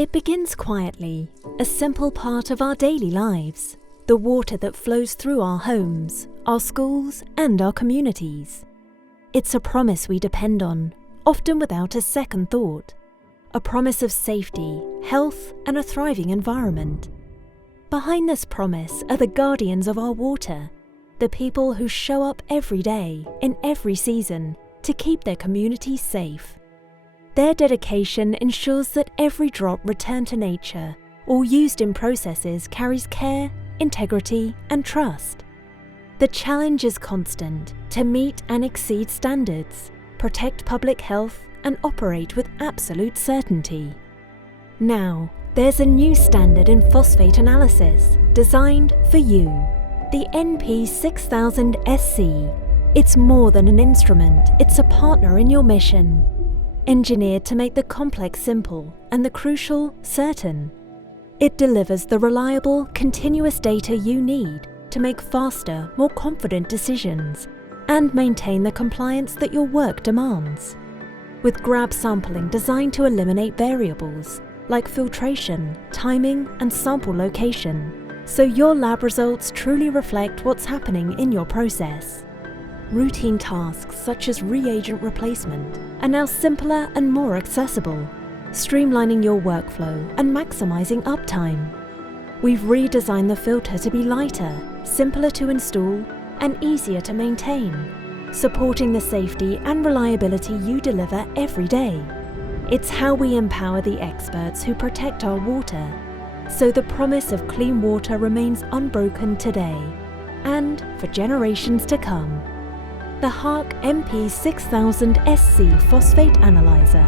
It begins quietly, a simple part of our daily lives, the water that flows through our homes, our schools, and our communities. It's a promise we depend on, often without a second thought. A promise of safety, health, and a thriving environment. Behind this promise are the guardians of our water, the people who show up every day, in every season, to keep their communities safe. Their dedication ensures that every drop returned to nature or used in processes carries care, integrity, and trust. The challenge is constant to meet and exceed standards, protect public health, and operate with absolute certainty. Now, there's a new standard in phosphate analysis designed for you, the NP6000sc. It's more than an instrument, it's a partner in your mission. Engineered to make the complex simple and the crucial certain. It delivers the reliable, continuous data you need to make faster, more confident decisions and maintain the compliance that your work demands. With grab sampling designed to eliminate variables like filtration, timing, and sample location, so your lab results truly reflect what's happening in your process. Routine tasks such as reagent replacement are now simpler and more accessible, streamlining your workflow and maximizing uptime. We've redesigned the filter to be lighter, simpler to install, and easier to maintain, supporting the safety and reliability you deliver every day. It's how we empower the experts who protect our water, so the promise of clean water remains unbroken today and for generations to come. The Hach NP6000sc Phosphate Analyzer.